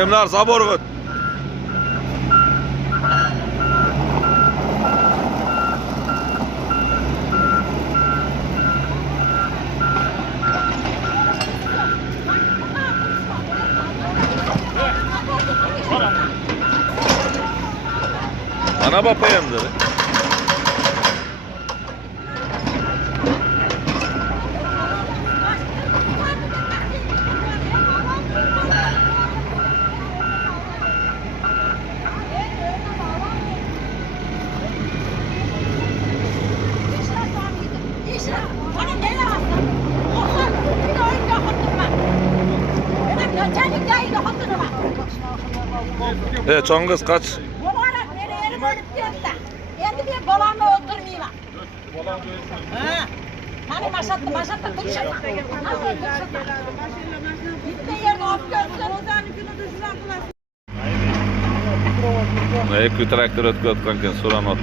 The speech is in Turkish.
Demler sabır kıt. Ana bakayım dedi. Çonguz kaç? Endi bir bolamla oturmayayım. Hani maşatta tutuşur. Gitti yerine of görsün. Ekvi traktör ötkü ötkanken suran ot.